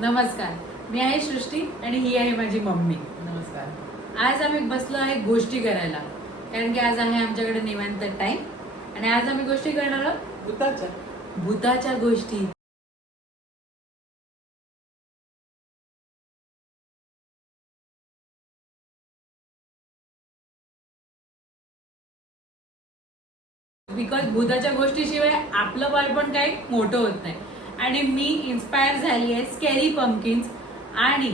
नमस्कार, मी आहे सृष्टी आणि ही आहे माझी मम्मी. नमस्कार. आज आम्ही बसलो आहे गोष्टी करायला, कारण की आज आहे आमच्याकडे निवांत टाइम आणि आज आम्ही गोष्टी करणार आहोत भूताच्या गोष्टी. बिकॉज भूताच्या गोष्टीशिवाय आपलं बालपण काही मोठं होत नाही. आणि मी इन्स्पायर झाली आहे स्कॅरी पंपकिन्स आणि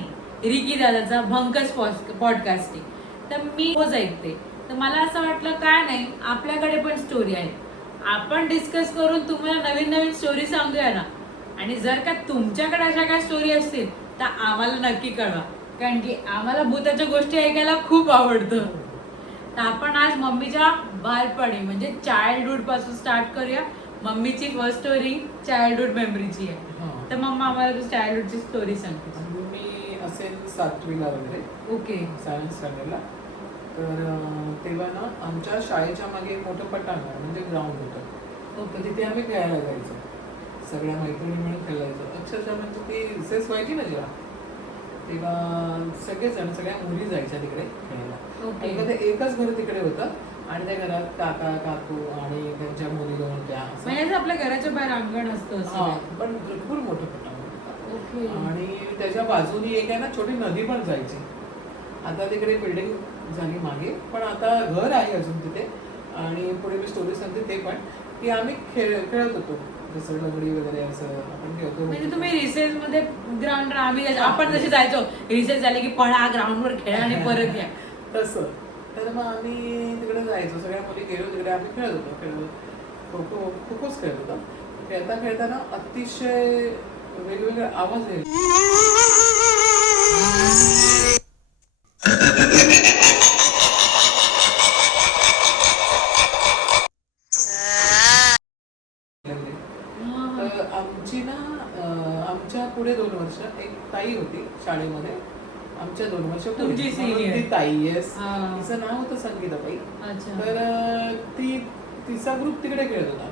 रिकी दादाचा भंकस पॉडकास्टिंग. तर मी रोज ऐकते, तर मला असं वाटलं काय नाही, आपल्याकडे पण स्टोरी आहे, आपण डिस्कस करून तुम्हाला नवीन नवीन स्टोरी सांगूया ना. आणि जर का तुमच्याकडे अशा काय स्टोरी असतील तर आम्हाला नक्की कळवा, कारण की आम्हाला भूताच्या गोष्टी ऐकायला खूप आवडतं. तर आपण आज मम्मीच्या बालपणी म्हणजे चाइल्डहुड पासून स्टार्ट करूया. मम्मीची फर्स्ट स्टोरी चाइल्डहुड मेमरीची आहे. तर मम्मा आम्हाला तू चाइल्डहुडची स्टोरी सांगते. मी असेल 7वीला वगैरे, ओके. सायन्स स्टँडर्डला. तर तेव्हा ना आमच्या शाळेच्या मागे एक मोठं पटांगण म्हणजे ग्राउंड होतं. ओके. तर तिथे आम्ही खेळायला जायचो, सगळ्या मैत्रिणी मिळून खेळायचो. अक्षरशः म्हणजे ती रिसेस व्हायची ना जेव्हा, तेव्हा सगळेजण, सगळ्या मुली जायच्या तिकडे खेळायला. ओके. आणि ते एकच घर तिकडे होतं आणि त्या घरात काका काकू आणि त्यांच्या मुली दोन त्या असं. म्हणजे आपल्या घराच्या बाहेर अंगण असतं हा, असं. पण भरपूर मोठं पटांगण होतं. ओके. आणि त्याच्या बाजूनी एक आहे ना छोटी नदी पण जायची. आता तिकडे बिल्डिंग झाली मागे, पण आता घर आहे अजून तिथे. आणि पुढे मी स्टोरी सांगते ते पण, की आम्ही खेळत होतो, जसं लंगडी वगैरे असं आपण खेळतो. म्हणजे तुम्ही रिसेस मध्ये ग्राउंड, आम्ही आपण जसे जायचो रिसेस झाले की पळा ग्राउंडवर खेळा आणि परत या. तसं. तर मग आम्ही तिकडे जायचो, सगळ्या मुली गेलो तिकडे, आम्ही खेळत होतो, खो-खोच खेळत होतो. खेळता खेळताना अतिशय वेगवेगळे आवाज यायचे. तर आमची ना आमच्या पुढे 2 वर्ष एक ताई होती शाळेमध्ये, आमच्या 2 वर्ष पुढे. तुमची senior. ती ताई, येस, हा. तिचं नाव होतं संगीताबाई. अच्छा. तर तिचा ग्रुप तिकडे खेळत होता.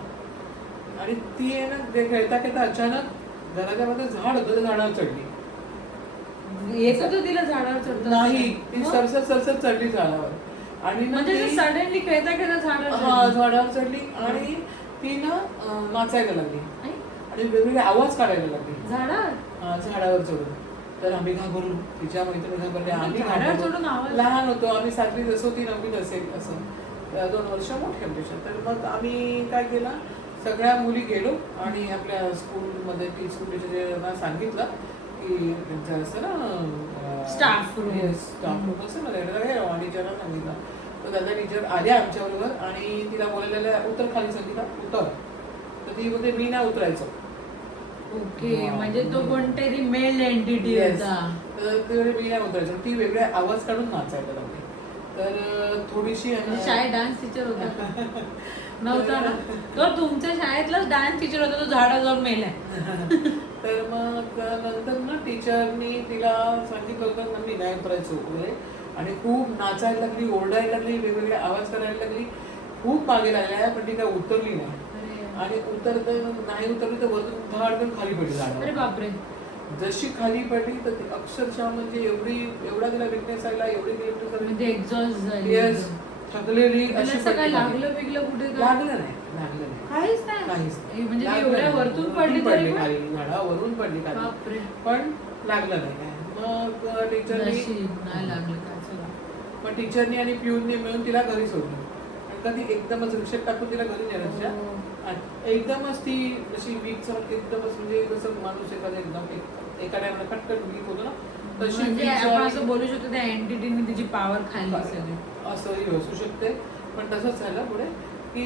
आणि ती आहे ना, ते खेळता खेळता अचानक घराच्या मध्ये झाड होतं, त्या झाडावर चढली. येत होतं तिला झाडावर चढता? नाही, ती मग? सरसर सरसर चढली झाडावर. आणि ना म्हणजे ती- सडनली खेळता खेळता झाडावर हा, चढली? झाडावर चढली आणि ती ना नाचायला लागली आई, आणि वेगवेगळे आवाज काढायला लागली झाडावर? झाडावर चढून. तर आम्ही घाबरलो, तिच्या मैत्रिणी घाबरल्या, आम्ही झाडावर चढून घाबरलो. आवाज? लहान होतो आम्ही, 7वीत असो, ती 9वीत असेल असं. 2 वर्ष मोठे आमच्या. तर मग आम्ही काय केलं, सगळ्या मुली गेलो आणि आपल्या स्कूलमध्ये स्कूल टीचरना सांगितलं की त्यांचं असं ना स्टाफ रूम असं ना, त्याला टीचरना सांगितलं. तर त्याच्या टीचर आल्या आमच्याबरोबर आणि तिला बोलायला, उतर खाली संगीता, उतर. तर ती बोलते मी नाही उतरायचं. ओके. म्हणजे तो कोणतरी मेल एंटिटी होता. तर ते मी नाही उतरायचं. ती वेगळे आवाज काढून नाचायला लागली. तर थोडीशी म्हणजे शाळेत डान्स टीचर होता? नव्हता ना तो, तुमच्या शाळेतलाच डान्स टीचर होता, तो झाडावर जाऊन मेलाय. तर मग नंतर ना टीचरनी तिला सांगितलं होतं ना मी नाही उतरायचं वगैरे. आणि खूप नाचायला लागली, ओरडायला लागली, वेगवेगळे आवाज करायला लागली, खूप मागे लागल्या, पण ती काय उतरली नाही. आणि नाही उतरली तर वरतून धडकन खाली पडली अरे झाडावर. बापरे. जशी खाली पडली तर ती अक्षरशः म्हणजे एवढा तिला विकनेस आला, एवढी म्हणजे एक्झॉस्ट झाली. येस, थकलेली अशी असं काय पडली. लागलं बिगलं कुठे काय? लागलं नाही. काहीच नाही. काहीच नाही. म्हणजे ती लागलं एवढ्या नाही. वरतून पडली तरी पण? खाली, झाडावरून पडली खाली, बापरे. पण लागलं नाही काय. मग टीचरनी, नशीब, नाही लागलं काय. चला. मग टीचरनी आणि पिऊननी मिळून तिला घरी सोडलं. आणि का ती एकदमच रिक्षेत टाकून तिला घरी नेलं तिच्या. हो. आणि एकदमच ती अशी वीक झाली, एकदमच म्हणजे कसं माणूस एखादा एकदम एका टायमाला खटखट वीक होतो ना, तशी म्हणजे weak आपण झाली. असं बोलू शकतो त्या एंटिटीने तिची पॉवर खाल्ली सगळी. असंही असू शकते. पण तसंच झालं पुढे, की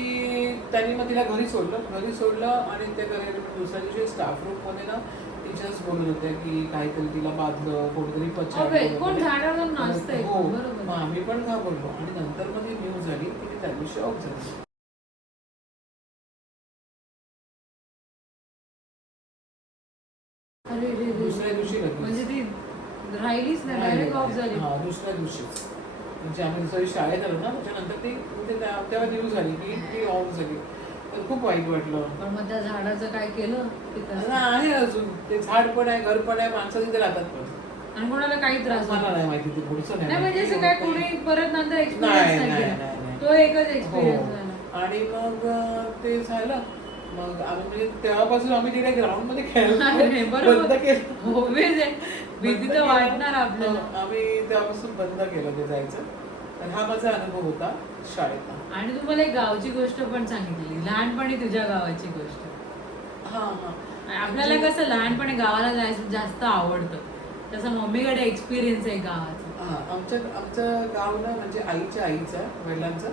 त्यांनी मग तिला घरी सोडलं आणि त्या घरी दुसऱ्या दिवशी स्टाफ रूममध्ये ना टीचर्स बोलत होत्या की काहीतरी तिला बांधलं, कोणतरी पछाडलं कोण वगैरे. झाडावर जाऊन नाचतंय? हो. बरोबर. मग आम्ही पण घाबरलो. आणि नंतर मग ही न्यूज झाली की ती त्या दिवशी ऑफ झाली. अरे रे रे. दुसऱ्या दिवशी लगेच. म्हणजे ती राहिलीच नाही, डायरेक्ट ऑफ झाली. हा, दुसऱ्या दिवशीच. म्हणजे आम्ही दुसऱ्या दिवशी शाळेत आलो ना, त्याच्यानंतर ती तेव्हा न्यूज झाली की ती ऑफ झाली. तर खूप वाईट वाटलं. पण मग त्या झाडाचं काय केलं ते कसं? आहे अजून ते झाड पण आहे, घर पण आहे, माणसं तिथे राहतात पण. आणि कोणाला काही त्रास मला होतो नाही माहिती ते पुढचं नाही म्हणजे माहिती. असं काय कोणी परत नंतर एक्सपिरियन्स नाही नाही नाही केला नाही तो एकच हो. एक्सपिरियन्स झाला. आणि मग ते झालं. मग आम्ही म्हणजे तेव्हापासून आम्ही तिकडे ग्राउंड मध्ये अरे, खेळायला बरोबर. बंद केलं. Obvious आहे. भीती बंद तर केलं. वाटणार आपल्याला. हो, आम्ही तेव्हापासून बंद केलं ते जायचं. तर हा माझा अनुभव होता शाळेतला. आणि तू मला एक गावची गोष्ट पण सांगितली लहानपणी तुझ्या गावाची गोष्ट. हा हा. आपल्याला कसं लहानपणी गावाला जायचं जास्त आवडतं तसं मम्मीकडे एक्सपिरियन्स आहे गावाचा. हा आमचं गाव ना म्हणजे आईच्या आईचं वडिलांचं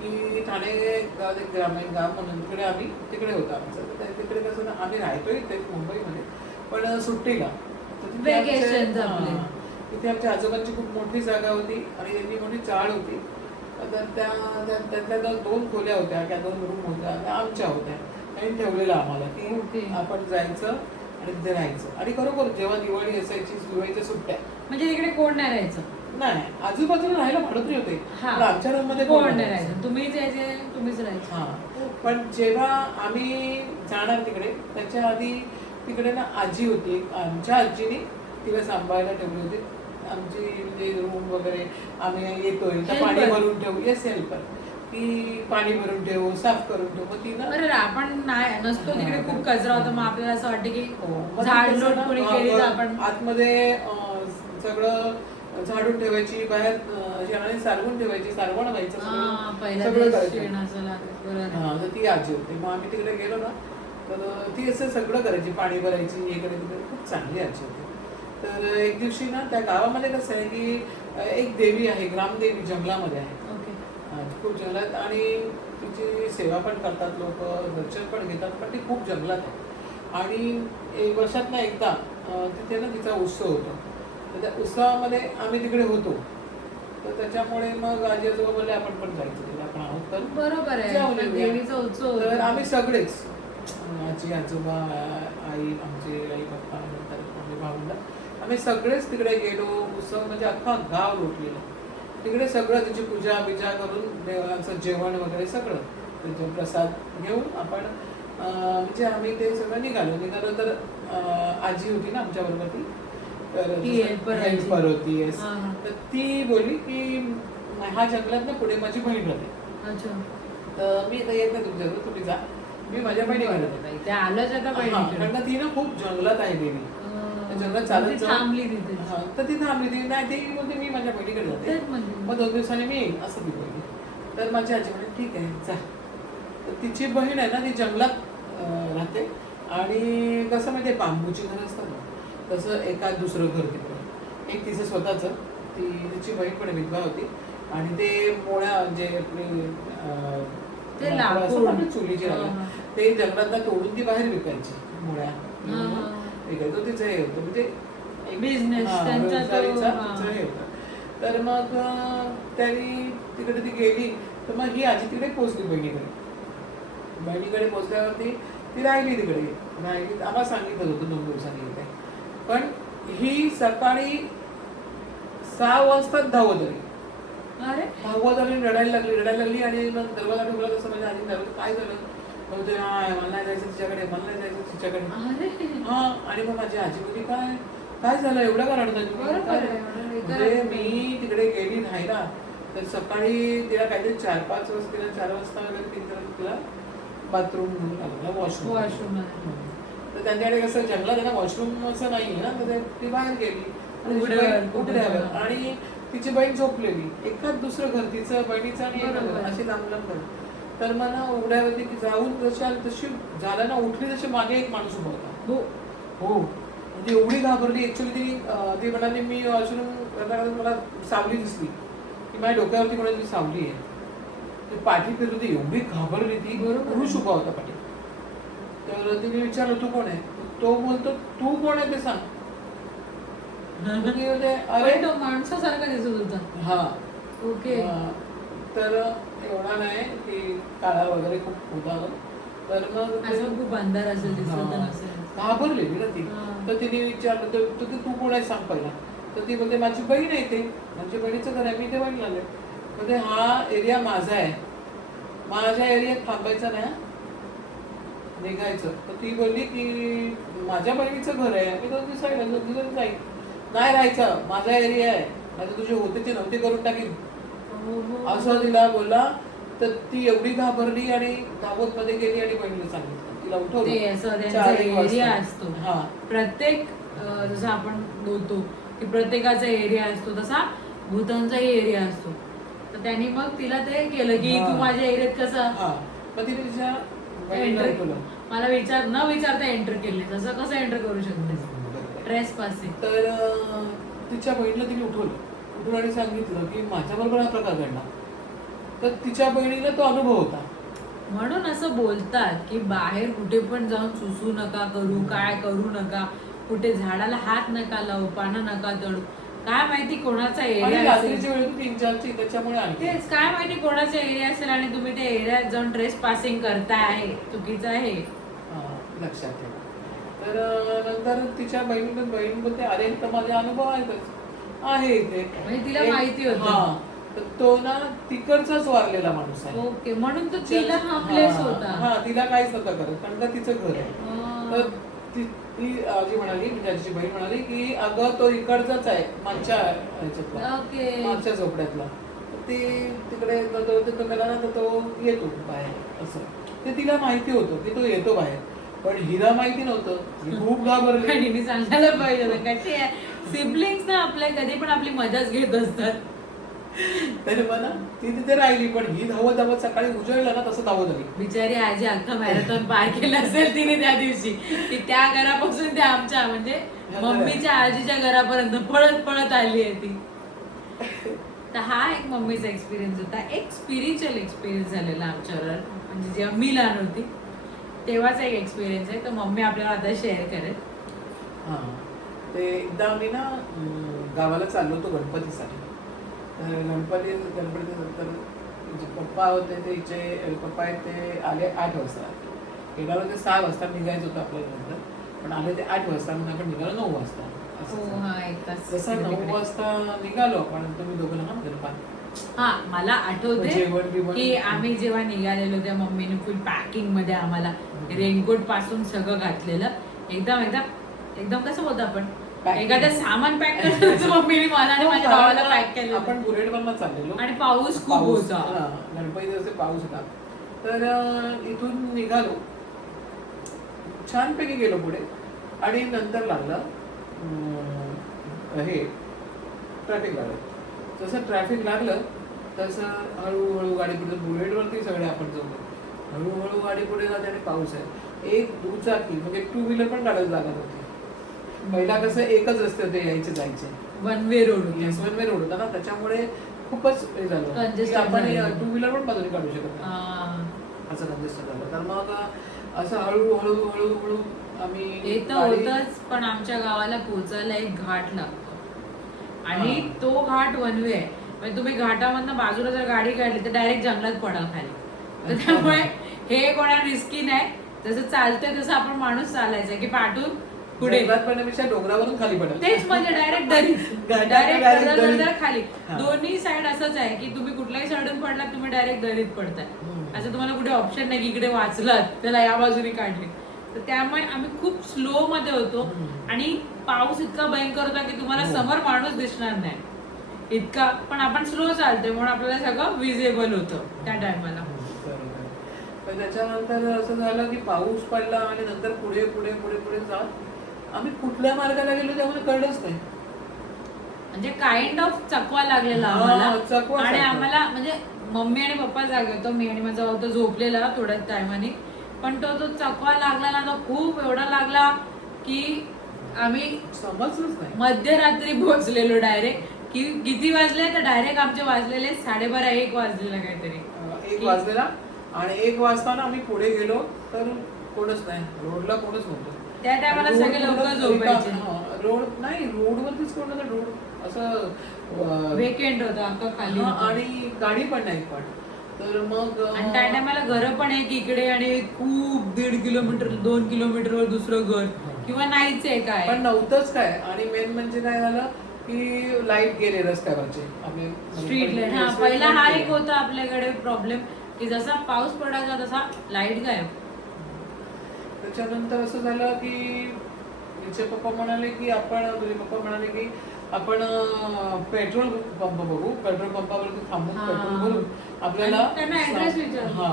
की ठाणे गावात एक ग्रामीण गाव म्हणून तिकडे होतं आमचं. तर तिकडे कसं ना आम्ही राहतोय इथे मुंबईमध्ये पण सुट्टीला. तर तिथे Vacations आपले. तिथे आमच्या आजोबांची खूप मोठी जागा होती आणि त्यांची मोठी चाळ होती. तर त्यातल्या 2 खोल्या होत्या त्या 2 रूम होत्या त्या आमच्या होत्या. त्यांनी ठेवलेलं आम्हाला Okay. की आपण जायचं आणि तिथे राहायचं. आणि खरोखर जेव्हा दिवाळी असायची दिवाळीच्या सुट्ट्या म्हणजे तिकडे कोण नाही राहायचं नाही आजूबाजूला राहायला भाडोत्री होते हा. पण आमच्या रूम मध्ये कोण नाही राहायचं तुम्हीच यायचे तुम्हीच राहायचे. हा पण जेव्हा आम्ही जाणार तिकडे त्याच्या आधी तिकडे ना आजी होती. आमच्या आजीने तिला सांभाळायला ठेवली होती. आमची म्हणजे रूम वगैरे आम्ही येतोय तर पाणी Helper. भरून ठेवू येस हेल्पर की पाणी भरून ठेवू साफ करून ठेवू मग ती ना बरं आपण नाही नसतो तिकडे खूप कचरा होता मग आपल्याला असं वाटतं की मग ती झाड कसं लोट ना, कोणी केली तर आपण आतमध्ये सगळं झाडून ठेवायची बाहेर शेणाने सारवून ठेवायची सारवण व्हायचं हा, पहिल्या सगळं दिवशी करायचं. शेणाचं लागत बरोबर. हा तर ती आजी होती. मग आम्ही तिकडे गेलो ना तर ती असं सगळं करायची पाणी भरायची हे करायची खूप चांगली आजी होती. तर एक दिवशी ना त्या गावामध्ये कसं आहे की एक देवी आहे ग्रामदेवी जंगलामध्ये आहे. ओके. खूप जंगलात आणि तिची सेवा पण करतात लोक दर्शन पण घेतात पण ती खूप जंगलात आहे. आणि एक वर्षात ना एकदा तिथे ना तिचा उत्सव होतो. तर त्या उत्सवामध्ये आम्ही तिकडे होतो. तर त्याच्यामुळे मग आजी आजोबा बोलले आपण पण जायचं तिथे आपण आहोत तर बरोबर आहे जाऊन आता येऊया. देवीचा उत्सव तर होता. आम्ही सगळेच आजी आजोबा आई आमचे आई पप्पा नंतर आम्ही भावंड आम्ही सगळेच तिकडे गेलो. उत्सव म्हणजे अख्खा गाव लुटलेलं. तिकडे सगळं त्याची पूजा बिजा करून देवाचं जेवण वगैरे सगळं त्याचे प्रसाद घेऊन आपण म्हणजे आम्ही ते सगळं निघालो तर आजी होती ना आमच्याबरोबर ती तर ती helper आजी. हेल्पर होती yes. हा, हा. तर ती बोलली की हा जंगलात ना पुढे माझी बहीण राहते. अच्छा. तर मी आता येत नाही तुमच्याकडे तुम्ही जा मी माझ्या बहिणीकडे जाते. ते आलंच आता बहिणीकडे. कारण ती ना खूप जंगलात आहे देवी. त्या जंगलात चालत ती जाऊन- थांबली तिथे. हा, तर ती थांबली ती नाही ती बोलते मी माझ्या बहिणीकडे जाते तेच म्हणते. मग 2 दिवसांनी मी येईन असं ती बोलली. तर माझी आजी म्हणे ठीक आहे जा. तर तिची बहीण आहे ना ती जंगलात राहते आणि कसं माहिती आहे बांबूची घरं असतात ना तसं एखाद दुसरं घर तिकडे एक तिचं स्वतःचं तिची बहीण पण विधवा होती आणि ते मोळ्या जे आपले ते लाकडं असतात लाकूड. ना, चुलीचे हा, लाकडं. हा. ते जंगलातला तोडून ती बाहेर विकायची मोळ्या हा, हा. विकायचं तिचं हे होतं म्हणजे एक Business, हा, त्यांचा तो- रोजगारीचा हा. तिचं हे होतं. तर मग त्यांनी तिकडे ती गेली तर मग ही आजी तिकडे पोहोचली बहिणीकडे पोहोचल्यावरती ती राहिली तिकडे आम्हाला सांगितलं होतं 2 दिवसांनी येते. पण ही सकाळी 6 वाजता धावत आली अरे रडायला लागली आणि मग दरवाजा ठोकला तसं माझ्या आधी दरवाजा काय झालं बोलते मला नाही जायचं तिच्याकडे अरे हा आणि मग माझी आजी बोलली काय झालं एवढं का रडत बरोबर आहे, एवढं हे म्हणजे करायचं. मी तिकडे गेली राहायला तर सकाळी तिला काहीतरी 4-5 वाजता तिला 4 वाजता वगैरे तिला बाथरूम लागला वॉशरूम वॉशरूम तर त्यांच्याकडे कसं जंगलात आहे ना वॉशरूम असं नाही आहे ना तर ती बाहेर गेली आणि तिची बहीण उघड्यावर आणि तिची बहीण झोपलेली एखाद दुसरं घर तिचं बहिणीचं आणि एखादं घर, बरोबर. अशी लांब घर. तर मला उघड्यावरती जाऊन तशी झालं ना उठली तशी मागे एक माणूस उभा होता. हो म्हणजे एवढी घाबरली ऍक्च्युअली ती म्हणाली मी वॉशरूम मला सावली दिसली की माझ्या डोक्यावरती कोणाची सावली आहे. ती पाठी फिरत होती एवढी घाबरली ती बरोबर. पुरुष उभा होता पाठी. तर तिने विचारलं तू कोण आहे तो बोलतो तू कोण आहे ते सांग. तर ती म्हणते, अरे तो माणसासारखा दिसत होता. हा ओके. तर एवढा नाही की काळा वगैरे खूप होता तर मग असं खूप अंधार असेल दिसत हा. नसेल. घाबरलेली ना ती. हा. तर तिने विचारलं तर तू कोण आहे सांग पहिला. तर ती बोलते माझी बहीण आहे ते माझ्या बहिणीचं घर आहे मी ते बहिणीला आले म्हणजे हा एरिया माझा आहे माझ्या एरियात थांबायचा नाही निघायचं. तर ती बोलली की माझ्या बहिणीचं घर आहे, मी 2 दिवस जाईल. नाही राहायचं, माझा एरिया आहे, नाही तुझे होते ते नव्हते करून टाकीन, असं तिला बोलला. तर ती एवढी घाबरली आणि धावत मध्ये गेली आणि बहिणीला सांगितलं, तिला ते उठवलं. असं 4 त्यांचा एक वाजता. एरिया असतो. हा. प्रत्येक जसं आपण बोलतो की प्रत्येकाचा एरिया असतो, तसा भूतांचाही एरिया असतो. तर त्यांनी मग तिला ते केलं की हा. तू माझ्या एरियात कसं हा, मग तिने तिच्या बहिणीला एंटर, उठवलं. मला न विचारता एंटर केले, तसं कसं एंटर करू शकते ट्रेस पासिंग. तर तिच्या बहिणीला तिने उठवलं आणि सांगितलं की माझ्याबरोबर हा प्रकार घडला. तर तिच्या बहिणीला तो अनुभव होता. म्हणून असं बोलतात की बाहेर कुठे पण जाऊन सुसू नका करू, काय करू नका, कुठे झाडाला हात नका लावू, पानं नका तळू. काय माहिती कोणाचा आणि एरिया रात्रीच्या वेळी 3-4ची, त्याच्यामुळे आणखी. तेच, काय माहिती कोणाचा एरिया असेल आणि तुम्ही त्या एरियात जाऊन ट्रेस पासिंग करताय, आहे चुकीचं आहे. लक्षात ठेवा. तर नंतर तिच्या बहीण बोलते अरे तर माझे अनुभव आहे इथे. म्हणजे तिला माहिती होतं. हा, तर तो ना तिकडचाच वारलेला माणूस आहे. ओके, म्हणून तो तिला हा प्लेस होता. हा, तिला काहीच नव्हतं करत, कारण का तिचं घर आहे. तर ती आजी म्हणाली, म्हणजे आजीची बहीण म्हणाली की अगं तो इकडचाच आहे, मागच्या ह्याच्यातला, ओके. मागच्या झोपड्यातला. तर ती तिकडे तो गेला ना, तर तो येतो बाहेर असं. ते तिला माहिती होतं की तो येतो बाहेर, पण हिला माहिती नव्हतं. ही खूप घाबरली. आणि मी सांगायला पाहिजे होतं, कशी आहे सिबलिंग्स ना आपल्या कधी पण आपली मजाच घेत असतात. तर मला ती तिथे राहिली, पण ही धावत धावत सकाळी उजळलं ना तसं धावत आली. बिचारी आजी अख्खा मॅरेथॉन पार केला असेल तिने त्या दिवशी, की त्या घरापासून त्या आमच्या म्हणजे मम्मीच्या आजीच्या घरापर्यंत पळत पळत आली आहे ती. तर हा एक मम्मीचा एक्सपिरियन्स होता. एक स्पिरिच्युअल एक्सपिरियन्स झालेला आमच्यावर, म्हणजे जेव्हा मी लहान होती तेव्हाचा एक एक्सपिरियन्स आहे, तो मम्मी आपल्याला आता शेअर करेल. हा, ते एकदा आम्ही ना गावाला चाललो होतो गणपतीसाठी. तर गणपतीनंतर जे पप्पा होते ते हिचे पप्पा आहेत ते आले 8 वाजता. गेल्यावर ते 6 वाजता निघायचं होतं आपल्यानंतर, पण आले ते 8 वाजता, म्हणून आपण निघालो 9 वाजता. हो, हा, एक तास. जसं 9 वाजता निघालो आपण, तुम्ही दोघं लहान गणपत. हा, मला आठवते जेवण बिवण. की आम्ही जेव्हा निघालेलो त्या मम्मीने फुल पॅकिंग मध्ये आम्हाला रेनकोट पासून सगळं घातलेलं. एकदम कसं होतं आपण एखादं सामान पॅक करतो, मम्मीने मला आणि माझ्या भावाला पॅक केलं. आपण बुलेटवरनं चाललेलो आणि पाऊस खूप होता. गणपती दिवशी पाऊस होता. तर इथून निघालो, छानपैकी गेलो पुढे, आणि नंतर लागलं हे ट्रॅफिक लागलं. जसं ट्रॅफिक लागलं तसं हळूहळू गाडी पुढे, बुलेटवरती सगळे आपण जाऊ, हळूहळू गाडी पुढे जाते आणि पाऊस आहे. एक दुचाकी म्हणजे 2 व्हीलर पण काढायला जागा नव्हती. पहिला कसं एकच रस्ते होते यायचे जायचे, one way road. One way road होता ना, त्याच्यामुळे खूपच हे झालं Congested की आपण झालं. 2 व्हीलर पण बाजूने काढू शकत नाही, असं कंजेस्टेड झालं. तर मग असं हळूहळू हळूहळू आम्ही येत होतच, पण आमच्या गावाला पोहोचायला एक घाट लागतो आणि तो घाट वन वे आहे. म्हणजे तुम्ही घाटामधनं बाजूला जर गाडी काढली तर डायरेक्ट जंगलात पडाल खाली. तर त्यामुळे हे कोणा रिस्की नाही. जसं चालतंय तसं आपण माणूस चालायचं की पाठून पुढे पडण्यापेक्षा डोंगरावरून खाली पडेल. तेच म्हणजे डायरेक्ट दरीत, डायरेक्ट खाली. दोन्ही साइड असंच आहे की तुम्ही कुठल्याही साइडून पडलात तुम्ही डायरेक्ट दरीत पडताय. असं तुम्हाला कुठे ऑप्शन नाही की इकडे वाचलात त्याला या बाजूने काढले. तर त्यामुळे आम्ही खूप स्लो मध्ये होतो आणि पाऊस इतका भयंकर होता की तुम्हाला समोर माणूस दिसणार नाही इतका, पण आपण स्लो चालतोय म्हणून आपल्याला सगळं विजेबल होतं त्या टायमाला. तर त्याच्यानंतर असं झालं की पाऊस पडला आणि नंतर पुढे पुढे पुढे पुढे जात आम्ही कुठल्या मार्गाला गेलो त्यामुळे कळलंच नाही. म्हणजे काइंड ऑफ चकवा लागलेला आम्हाला. चकवा आणि सारखा. आम्हाला म्हणजे मम्मी आणि पप्पा जागे होतो, मी आणि माझा भाऊ तो झोपलेला थोड्या टायमाने, पण तो चकवा लागला ना, तो खूप एवढा लागला की आम्ही समजलंच नाही. मध्यरात्री पोहोचलेलो डायरेक्ट. की किती वाजले तर डायरेक्ट आमचे वाजलेले 12:30-1 वाजलेला काहीतरी. 1 वाजलेला आणि 1 वाजताना आम्ही पुढे गेलो तर कोणच नाही, रोडला कोणच नव्हतं. त्या टायमाला सगळे लोक झोपायचे. रोड नाही, रोडवरतीच कोण नव्हतं. रोड असं वेकेंड होता अख्खा खाली होतं. आणि गाडी पण नाही पण. तर मग आणि त्या टायमाला घर पण एक इकडे आणि खूप 1.5 किलोमीटर 2 किलोमीटरवर दुसरं घर किंवा नाहीच आहे काय, पण नव्हतंच काय. आणि मेन म्हणजे काय झालं की लाईट गेले रस्त्यावरचे आपले स्ट्रीट लाईट. हा, पहिला हा एक होता आपल्याकडे प्रॉब्लेम की जसा पाऊस पडायचा तसा लाईट गायब. त्याच्यानंतर असं झालं की हिचे पप्पा म्हणाले की तुझे पप्पा म्हणाले की आपण पेट्रोल पंप बघू, पेट्रोल पंपावरती थांबून हा. पेट्रोल भरून आपल्याला आणि त्यांना address विचारला. हा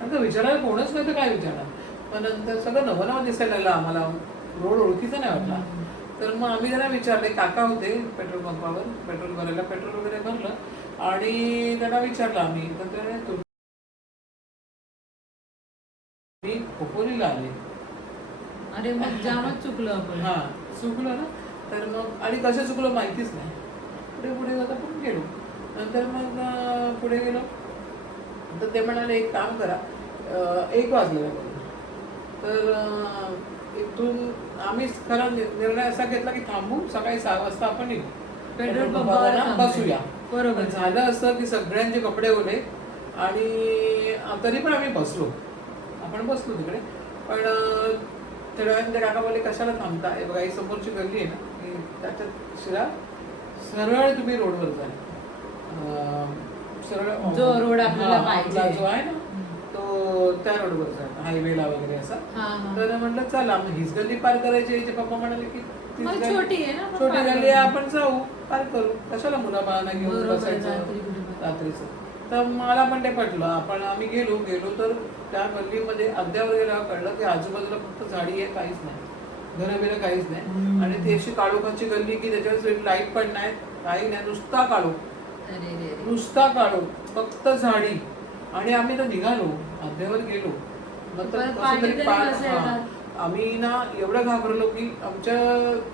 नंतर विचारायला कोणच नाही तर काय विचारणार. पण नंतर सगळं नवं नवं दिसायला लागलं आम्हाला, रोड ओळखीचा नाही वाटला. तर मग आम्ही जरा विचारले, काका होते पेट्रोल पंपावर पेट्रोल भरायला, पेट्रोल वगैरे भरलं आणि त्यांना विचारलं आम्ही, तर ते मी खोपोलीला आले. अरे मग जामच चुकलं आपण. हा चुकलो ना. तर मग आणि कसं चुकलो माहितीच नाही. पुढे पुढे जाता पण गेलो. नंतर मग पुढे गेलो तर ते म्हणाले एक काम करा, 1 वाजलेला बघा. तर इथून आम्ही खरा निर्णय असा घेतला की थांबू, सकाळी 6 वाजता आपण निघू, पेट्रोल पंपावर बसूया. बरोबर. झालं असं की सगळ्यांचे कपडे ओले आणि तरी पण आम्ही बसलो, आपण बसलो तिकडे. पण थोड्या वेळाने ते काका बोलले कशाला थांबता, हे बघा ही समोरची गल्ली आहे ना, की त्याच्यात शिरा सरळ तुम्ही रोडवर जाल. सरळ जो रोड आपल्याला हा, पाहिजे. आपला जो आहे ना तो त्या रोडवर जाल, हायवेला वगैरे असा. तर म्हटलं चला, मग हीच गल्ली पार करायची. याचे पप्पा म्हणाले की तीच मग गल्ली- छोटी आहे ना, मग छोटी पार गल्ली आहे, आपण जाऊ पार करू, कशाला मुलाबाळांना घेऊन बरोबर, बसायचं रात्री कुठे रात्रीचं. तर मला पण ते पटलं. आम्ही गेलो तर त्या गल्लीमध्ये अद्यावर गेल्यावर कळलं की आजूबाजूला फक्त झाडी आहे, काहीच नाही, घरं बिरं काहीच नाही. आणि ती अशी काळोखाची गल्ली की त्याच्यावर लाईट पण नाही, काही नाही, नुसता काळोख, नुसता काळोख, फक्त झाडी. आणि आम्ही तर निघालो, अद्यावर गेलो, नंतर कसं तरी आम्ही ना एवढं घाबरलो की आमच्या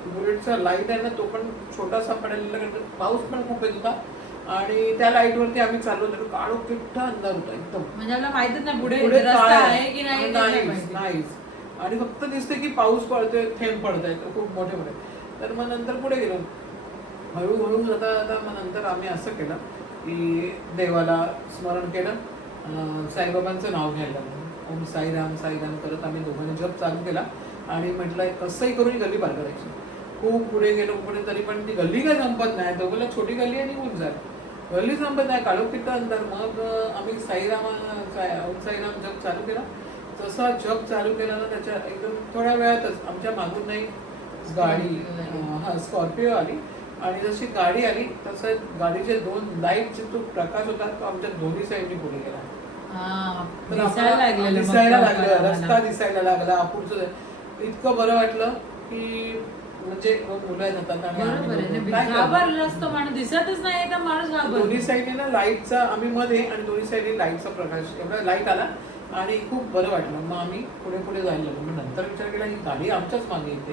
बुलेटचा लाईट आहे ना तो पण छोटासा पडायला लागला, पाऊस पण खूप येत होता. आणि त्या लाईटवरती आम्ही चाललो होतो, काळो किट्टा अंधार होता एकदम, म्हणजे आपल्याला माहितच नाही पुढे पुढे रस्ता काय आहे की नाही, नाहीच. आणि फक्त दिसते की पाऊस पडतोय, थेंब पडतायत खूप मोठे मोठे. तर मग नंतर पुढे गेलो, हळूहळू जाता जाता मग नंतर आम्ही असं केलं की देवाला स्मरण केलं, साईबाबांचं नाव घ्यायला लागलं, ओम साईराम साईराम करत आम्ही दोघांनी जप चालू केला. आणि म्हटलं कसंही करून गल्ली पार करायची. खूप पुढे गेलो, पुढे तरी पण ती गल्ली काय संपत नाही. दोघांना छोटी गल्ली आहे, निघून जाय, गल्ली संपत नाही, काळोखीचं अंतर. मग आम्ही ओम साईराम जप चालू केला. तसा जप चालू केला ना, त्याच्या एकदम थोड्या वेळातच आमच्या मागून नाही गाडी, स्कॉर्पिओ आली. आणि जशी गाडी आली तसं गाडीचे 2 लाईटचे जो प्रकाश होता तो आमच्या दोन्ही साईडनी पुढे गेला. दिसायला लागलं, रस्ता दिसायला लागला पुढचं. इतकं बरं वाटलं की म्हणजे मुलं आहेत माणूस दिसतच नाही तर माणूस घाबरतो. दोन्ही साईडने ना लाईटचा, आम्ही मध्ये आणि दोन्ही साईडने लाईटचा प्रकाश, एवढा लाईट आला आणि खूप बरं वाटलं. मग आम्ही पुढे पुढे जायला लागलो. मग नंतर विचार केला ही गाडी आमच्याच मागे येते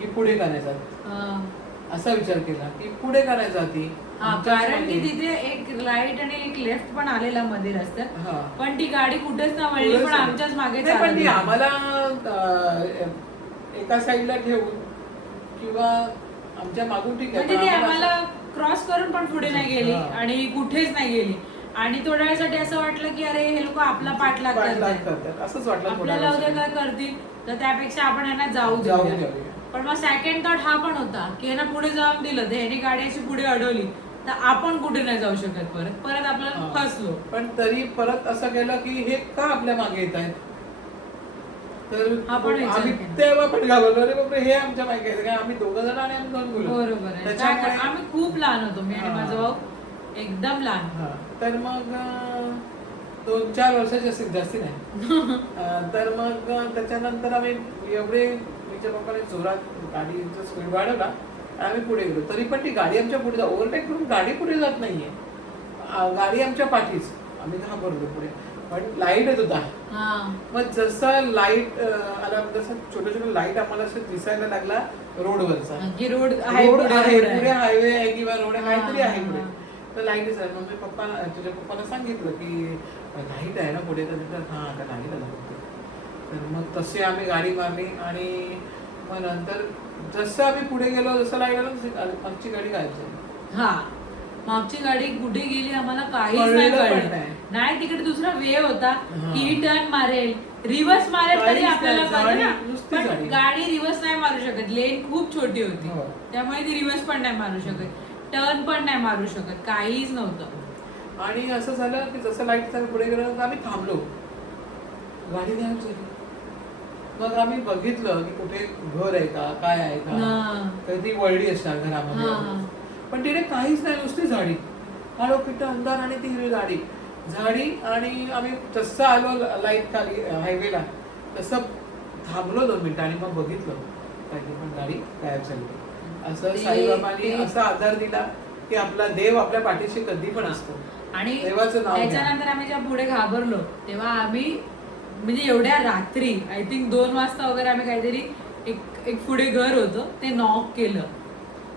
की पुढे का नाही जात, असा विचार केला की पुढे का नाही जाती. कारण की तिथे एक लाईट आणि एक लेफ्ट पण आलेला मध्ये रस्त्यात, पण ती गाडी कुठेच ना वळली, पण आमच्याच मागे नाही. पण ती आम्हाला एका साईडला ठेवून किंवा आमच्या मागून ठीक आहे, म्हणजे ती आम्हाला क्रॉस करून पण पुढे नाही गेली आणि कुठेच नाही गेली. आणि थोड्या वेळासाठी असं वाटलं की अरे हे लोक आपला पाठलाग करतात, असंच वाटलं आपल्याला उद्या काय करतील, तर त्यापेक्षा आपण यांना जाऊ देऊया. पण मग सेकंड थॉट हा पण होता की यांना पुढे जाऊन दिलं तर ह्याने गाडी अशी पुढे अडवली तर आपण कुठे नाही जाऊ शकत, परत आपल्याला फसलो. पण तरी परत असं केलं की हे का आपल्या मागे येत आहेत. तर आम्ही तेव्हा पण घाबरलो, अरे बापरे हे आमच्या मागे येत, आम्ही 2 जण आणि आम्ही 2 मुलं. बरोबर आहे, त्याच्यामुळे आम्ही खूप लहान होतो, मी आणि माझा भाऊ एकदम लहान. तर मग 2-4 वर्षाचे असतील, जास्ती नाही. तर मग त्याच्यानंतर आम्ही एवढे तिच्या पप्पाने जोरात गाडीचा स्पीड वाढवला, आम्ही पुढे गेलो. तरी पण ती गाडी आमच्या पुढे ओव्हरटेक करून गाडी पुढे जात नाहीये, गाडी आमच्या पाठीच. आम्ही घाबरलो पुढे, पण लाईट येत होता. मग जसं लाईट आला तसं छोटे छोटे लाईट आम्हाला असं दिसायला लागला रोडवरचा, रोड आहे पुढे, हायवे आहे किंवा रोड आहे, काहीतरी आहे पुढे. तर लाईट दिसायला, मग मी तुझ्या पप्पाला सांगितलं की लाईट आहे ना पुढे, तर हा आता लाईट आला. तर मग तशी आम्ही गाडी मारली आणि मग नंतर जसं आम्ही पुढे गेलो, जसं लाईट आलं आमची गाडी गायब झाली. मागची गाडी कुठे गेली आम्हाला काहीच नाही कळलं. नाही तिकडे दुसरा वे होता की टर्न मारेल, रिव्हर्स मारेल तरी आपल्याला कळलं ना, पण गाडी रिव्हर्स नाही मारू शकत, लेन खूप छोटी होती, त्यामुळे ती रिव्हर्स पण नाही मारू शकत, टर्न पण नाही मारू शकत, काहीच नव्हतं. आणि असं झालं की जसं लाईट पुढे गेलो आम्ही थांबलो, गाडी गायब झाली. मग आम्ही बघितलं की कुठे घर आहे का, काय आहे का, हा. तर ती वळली असणार घरामध्ये. हा. पण तिने काहीच नाही, नुसती झाडी, काळो किट्ट अंधार आणि ती हिरवी झाडी. आणि आम्ही तसं आलो लाईट खाली हायवेला, तसं थांबलो 2 मिनिटं आणि मग बघितलं काय ती पण गाडी गायब झाली. असं साईबाबांनी असा आधार दिला की आपला देव आपल्या पाठीशी कधी पण असतो. आणि देवाचं नाव घ्या. त्याच्यानंतर आम्ही जेव्हा पुढे घाबरलो तेव्हा आम्ही म्हणजे एवढ्या रात्री आय थिंक 2 वाजता वगैरे आम्ही काहीतरी एक पुढे घर होतं ते नॉक केलं.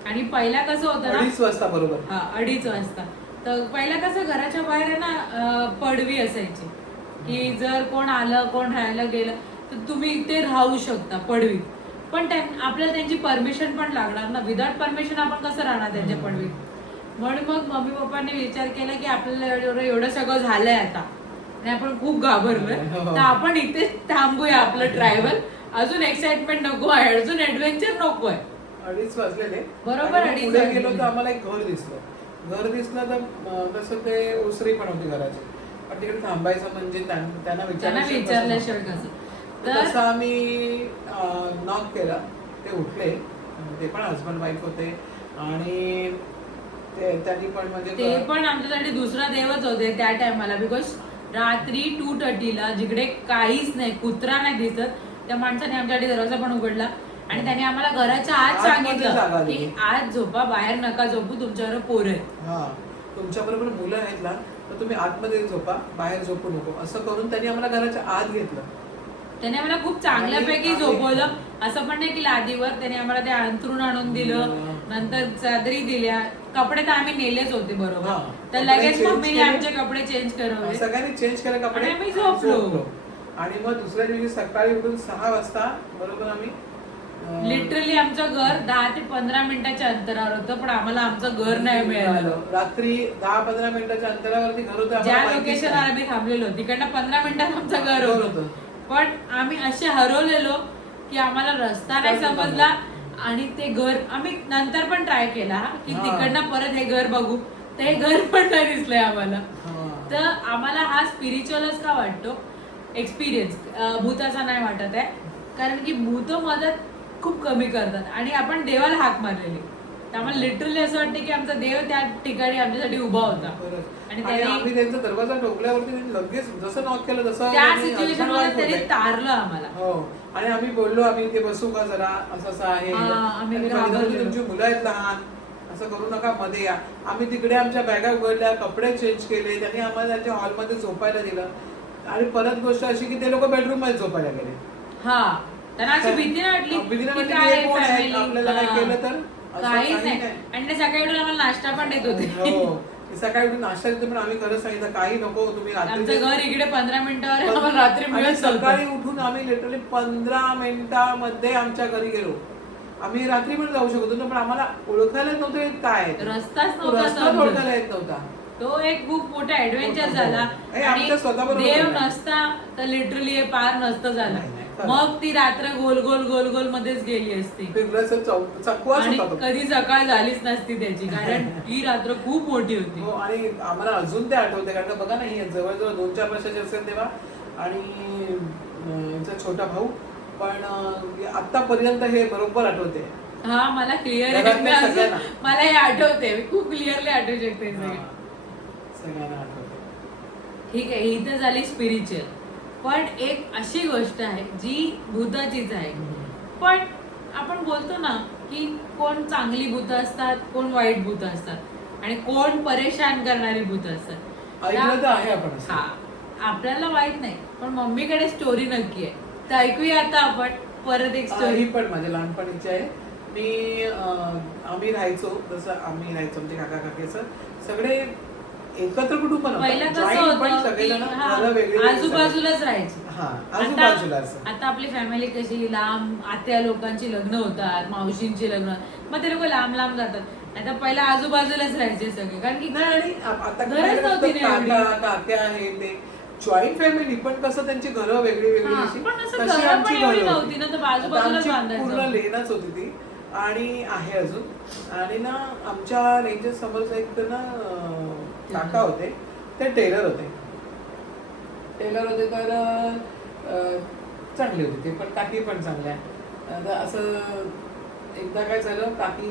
आणि पहिला कसं होतं ना, 2:30 वाजता बरोबर. हा 2:30 वाजता. तर पहिला कसं घराच्या बाहेर आहे ना पडवी असायची की जर कोण आलं कोण राहायला गेलं तर तुम्ही इथे राहू शकता पडवीत. पण आपल्याला त्यांची परमिशन पण लागणार ना, विदाउट परमिशन आपण कसं राहणार त्यांच्या पडवीत. म्हणून मग मम्मी पप्पांनी विचार केला की आपल्याला एवढं सगळं झालंय आता आणि आपण खूप घाबरलोय, तर आपण इथेच थांबूया आपलं ट्रॅव्हल. अजून एक्साइटमेंट नको आहे, अजून ऍडव्हेंचर नको आहे. 2:30 वाजलेले. बरोबर, आणि 2:30 पुढे गेलो वाजलेले. तर आम्हाला एक घर दिसलं तर कसं ते ओसरी पण होती घराची, पण तिकडे थांबायचं म्हणजे त्यांना विचारल्याशिवाय कसं. तर तसं आम्ही नॉक केला. ते उठले, ते पण हजबंड वाईफ होते आणि त्यांनी पण म्हणजे ते पण आमच्यासाठी दुसरा देवच होते त्या टायमाला. बिकॉज रात्री 2:30ला जिकडे काहीच नाही, कुत्रा नाही दिसत, त्या माणसाने आमच्यासाठी दरवाजा पण उघडला आणि त्याने आम्हाला घराच्या आत सांगितलं की आज झोपा, बाहेर नका झोपू, तुमच्यावर पोरं आहेत. हा, तुमच्या बरोबर मुलं आहेत ना, तर तुम्ही आतमध्ये झोपा, बाहेर झोपू नको, असं करून त्यांनी आम्हाला घराच्या आत घेतलं. त्याने आम्हाला खूप चांगल्यापैकी झोपवलं. असं पण नाही की लादीवर, त्याने आम्हाला ते अंथरूण आणून दिलं, नंतर चादरी दिल्या, कपडे तर आम्ही नेलेच होते बरोबर. तर लगेच मम्मीने आमचे कपडे चेंज करवले, सगळ्यांनी चेंज केले कपडे, आम्ही झोपलो. आणि मग दुसऱ्या दिवशी सकाळी उठून 6 वाजता बरोबर आम्ही लिटरली आमचं घर 10 ते 15 मिनिटाच्या अंतरावर होतं, पण आम्हाला आमचं घर नाही मिळालं. रात्री 10-15 मिनिटाच्या अंतरावरती घर होतं. ज्या लोकेशनवर आम्ही थांबलेलो तिकडनं 15 मिनिटात आमचं घर होतं, पण आम्ही असे हरवलेलो की आम्हाला रस्ता नाही समजला. आणि ते घर आम्ही नंतर पण ट्राय केला की तिकडनं परत हे घर बघू, तर हे घर पण नाही दिसलंय आम्हाला. तर आम्हाला हा स्पिरिच्युअलच का वाटतो एक्सपिरियन्स, भूताचा नाही वाटत आहे. कारण की भूत मदत खूप कमी करतात आणि आपण देवाला हाक मारलेली, त्यामुळे लिटरली असं वाटतं की आमचा देव त्या ठिकाणी आमच्यासाठी उभा होता. आणि आम्ही त्यांचा दरवाजा ठोकल्यावरती लगेच जसं नॉक केलं तसं त्या सिच्युएशन मध्ये त्यांनी तारलं आम्हाला. हो, आणि आम्ही बोललो आम्ही ते बसू का जरा, असं आहे, तुमची मुलं आहेत लहान, असं करू नका, मध्ये या. आम्ही तिकडे आमच्या बॅगा उघडल्या, कपडे चेंज केले, त्यांनी आम्हाला त्यांच्या हॉलमध्ये झोपायला दिलं. आणि परत गोष्ट अशी की ते लोक बेडरूम मध्ये झोपायला गेले. हा, त्यांना अशी भीती नाही वाटली आपल्याला काय केलं तर काहीच नाही. आणि ते सकाळी उठून आम्हाला नाश्ता पण देत होते. सकाळी उठून नाश्ता देते, पण आम्ही खरं सांगितलं काही नको, तुम्ही आमचं घर इकडे 15 मिनिटावर रात्री मिळत. सकाळी उठून आम्ही लिटरली 15 मिनिटांमध्ये आमच्या घरी गेलो. आम्ही रात्री पण जाऊ शकतो पण आम्हाला ओळखायला नव्हतं काय, रस्ताच ओळखायला येत नव्हता. तो एक खूप मोठा ऍडव्हेंचर झाला. आणि देव नसता तर लिटरली हे पार नसतं झालं. मग ती रात्र गोल गोल गोल गोल मध्येच गेली असती आणि कधी सकाळ झालीच नसती त्याची, कारण ही रात्र खूप मोठी होती. आणि आम्हाला अजून ते आठवते, कारण बघा ना, ही जवळजवळ 2-4 वर्षाची असेल तेव्हा, आणि यांचा छोटा भाऊ पण आतापर्यंत हे बरोबर आठवते. हा, मला क्लिअर आहे, मला हे आठवते, मी खूप क्लिअरली आठवू शकते सगळ्यांना आठवते. ठीक आहे, ही तर झाली स्पिरिच्युअल. पण एक अशी गोष्ट आहे जी भूताचीच आहे. पण आपण बोलतो ना की कोण चांगली भूत असतात, कोण वाईट भूत असतात आणि कोण परेशान करणारी भूत असतात. ऐकलं तर आहे आपण. हा, आपल्याला माहित नाही, पण मम्मीकडे स्टोरी नक्की आहे, तर ऐकूया आता आपण परत एक स्टोरी. पण माझ्या लहानपणीची आहे. आम्ही राहायचो म्हणजे काका काकीचं सगळे एकत्र कुटुंब पहिला कसं होतं, आजूबाजूलाच राहायचे. आता आपली फॅमिली कशी लांब, आत्या लोकांची लग्न होतात, मावशींची लग्न, मग ते लोक लांब लांब जातात. आता पहिला आजूबाजूलाच राहायचे सगळे, कारण की आणि आता काका आहे ते जॉईंट फॅमिली, पण कसं त्यांची घरं वेगळी वेगळी तशी आमची घरं नव्हती ना, तर आजूबाजूलाच बांधायचं. पूर्ण लेनच होती ती, आणि आहे अजून. आणि ना आमच्या रेंजर समोरचा एक ना काका होते, ते टेलर होते. तर चांगली होती ते पण, काकी पण चांगल्या. आता असं एकदा काय झालं, काकी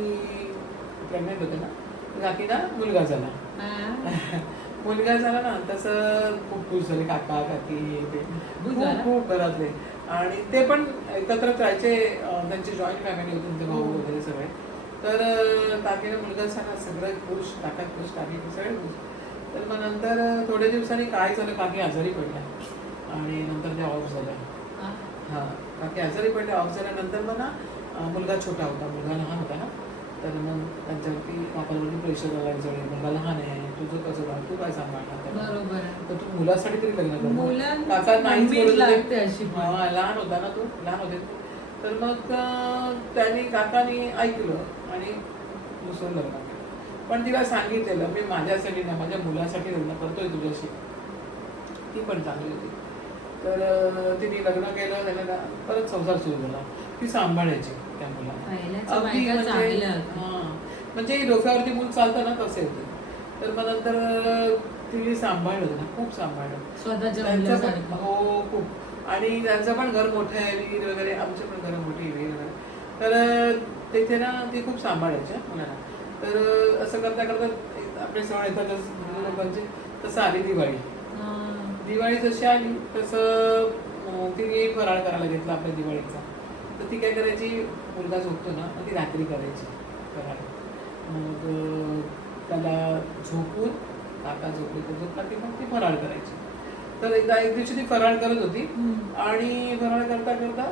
प्रेग्नेंट होते ना, तर काकीला मुलगा झाला. हा. मुलगा झाला ना, तसं खूप खुश झाले काका काकी हे ते खुश खूप झाला? खूप घरातले. आणि ते पण एकत्रच राहायचे. त्यांची जॉईंट फॅमिली होती, त्यांचे भाऊ वगैरे सगळे. तर काकीला मुलगा झाला, सगळे खुश, काका खुश, काकी खुश, सगळे खुश. तर मग नंतर थोड्या दिवसांनी काय झालं, काकी आजारी पडल्या आणि नंतर त्या ऑफ झाल्या. हा. हां, काकी आजारी पडल्या. ऑफ झाल्यानंतर मग ना मुलगा छोटा होता, मुलगा लहान होता ना, तर मग त्यांच्यावरती काकांवरती प्रेशर आला, सगळे मुलगा लहान आहे, तुझं कसं काय, तू काय सांभाळणार त्याला? बरोबर आहे. तर तू मुलासाठी तरी लग्न कर ना. मुलं काका नाहीच मम्मीच बोलत होते. लागते अशी पण. हां, लहान होता ना तू, लहान होते. तर मग त्यांनी काकानी ऐकलं आणि दुसरं लग्न केलं. पण तिला सांगितलेलं, मी माझ्यासाठी नाही, माझ्या मुलासाठी लग्न करतोय तुझ्याशी. ती पण चांगली होती. तर तिने लग्न केलं, त्याला परत संसार सुरू झाला. ती सांभाळायची त्या मुलाला. पहिल्याच्या अगदी बायका म्हणजे चांगल्या होत्या. हां, म्हणजे डोक्यावरती मूल चालतं ना, तसे होते. तर मग नंतर तिने सांभाळलं त्यांना, खूप सांभाळलं. स्वतःच्या त्यांचं पण मुलासारखं. हो खूप. आणि त्यांचं पण घर मोठं आहे, विहीर वगैरे, आमचे पण घर मोठी विहीर वगैरे. तर तिथे ना ती खूप सांभाळायची मुलांना. तर असं करता करता आपले सण येतातच हिंदू लोकांचे. तसं आली दिवाळी. हा. दिवाळी जशी आली तसं तिने फराळ करायला घेतला आपल्या दिवाळीचा. तर ती काय करायची, मुलगा झोपतो ना, मग ती रात्री करायची फराळ. मग त्याला झोपून, काका झोपले तर झोपला की मग ती फराळ करायची. तर एकदा एक दिवशी ती फराळ करत होती आणि फराळ करता करता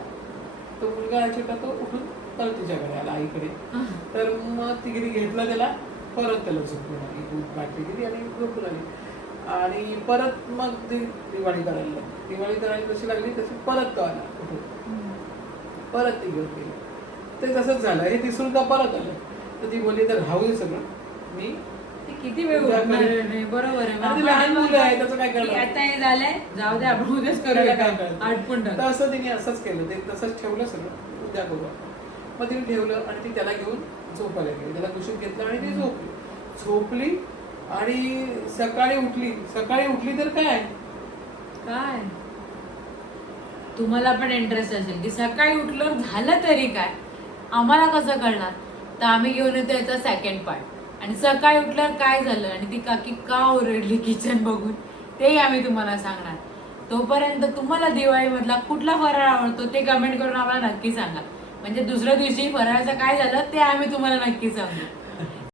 तो मुलगा छोटा तो उठून परत तिच्याकडे आला, आईकडे. तर मग तिने घेतलं त्याला, परत त्याला झोपून आली, दूध बाटली दिली आणि झोपून आली. आणि परत मग ती दिवाळी करायला लागली. दिवाळी करायला जशी लागली तशी परत तो आला उठून, परत ती घेऊन गेली. ते तसंच झालं. हे तिसरूनदा परत आलं. तर ती बोलली, तर राहू दे सगळं, मी ते किती वेळ उद्या उठणार करेन. नाही, बरोबर आहे. आणि ते लहान मुलं आहे, त्याचं काय की करणार? आता हे झालंय, जाऊ दे, आपण उद्याच त्याला करूया, काय कळतं? आटपून तर टाक. असं तिने असंच केलं. ते तसंच ठेवलं सगळं, उद्या करू आपण. मग तिने ठेवलं आणि ती त्याला घेऊन झोपायला गेली. त्याला कुशीत घेतलं आणि ती झोपली. आणि सकाळी उठली तर काय, तुम्हाला पण इंटरेस्ट असेल की सकाळी उठल्यावर झालं तरी काय, आम्हाला कसं कळणार? तर आम्ही घेऊन येतो याचा सेकंड पार्ट. आणि सकाळी उठल्यावर काय झालं आणि ती काकी का ओरडली किचन बघून, तेही आम्ही तुम्हाला सांगणार. तोपर्यंत तुम्हाला दिवाळीमधला कुठला फराळ आवडतो ते कमेंट करून आम्हाला नक्की सांगा. म्हणजे दुसऱ्या दिवशी फराळाचं काय झालं ते आम्ही तुम्हाला नक्की सांगू.